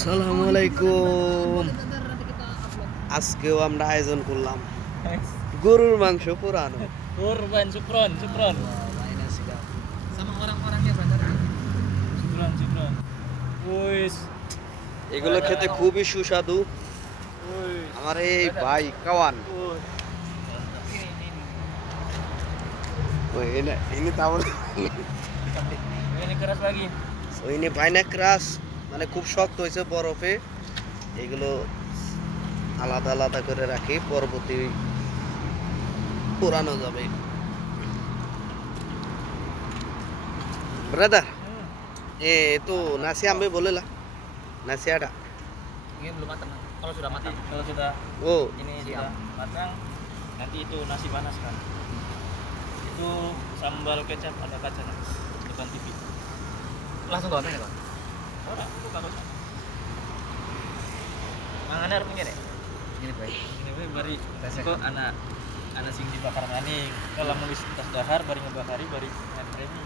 আসসালামু আজকেও আমরা আয়োজন করলাম গরুর মাংস পোড়ানো। Kurban, Supron. Sama orang-orangnya brother. Supron. Wis. এগুলো খেতে খুবই সুস্বাদু। Wis. আমার এই ভাই Cowan ini tahu Ini keras lagi. ini banyak keras মানে খুব শক্ত হয়েছে বরফে। এগুলো আলাদা আলাদা করে রাখি, পরবর্তী পোড়ানো যাবে। Brother, itu nasi ambil boleh lah. Nasi ada. Ini belum matang. Kalau sudah matang. Kalau sudah Oh, ini sudah matang, nanti itu nasi panas kan. Itu sambal kecap ada kacanya depan TV. Langsung goreng ya, Bang? Ora, buka kocak. Mangane arep ngene. Ini baik. Ini we bari kok anak sing dibakar maning. Kalau nulis tas dahar bari ngebakari bari ngadremi.